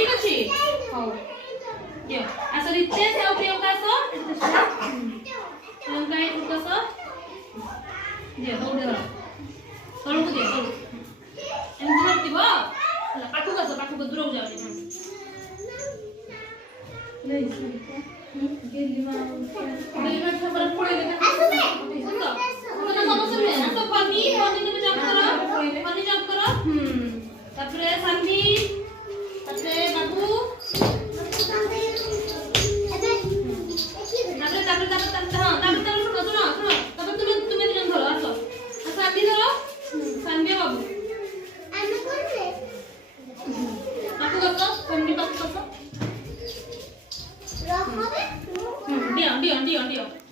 ଠିକ ଅଛି ହଉ ଦିଅ ଆସ ରିତେଶ ଆଉ ପ୍ରିୟଙ୍କା ଆସ ପ୍ରିୟଙ୍କା ଏଇଠୁ ଆସ ଦିଅ ଦୌଡ଼ି ଧର ତଳକୁ ଦିଅ ତଳକୁ ଏମିତି ଧରିଥିବ ହେଲା ପାଖକୁ ଆସ ପାଖକୁ ଦୂରକୁ ଯାଅ ଗେଲିମା ଖବର ପଳେଇଲେ ନା ସମସ୍ତେ ନୁହେଁ ଆସ ଫନି ତମେ ଜମ୍ପ କର ଫନି ଜମ୍ପ କର ତାପରେ ସାନ୍ଭି ତାପରେ ବାବୁ Diam.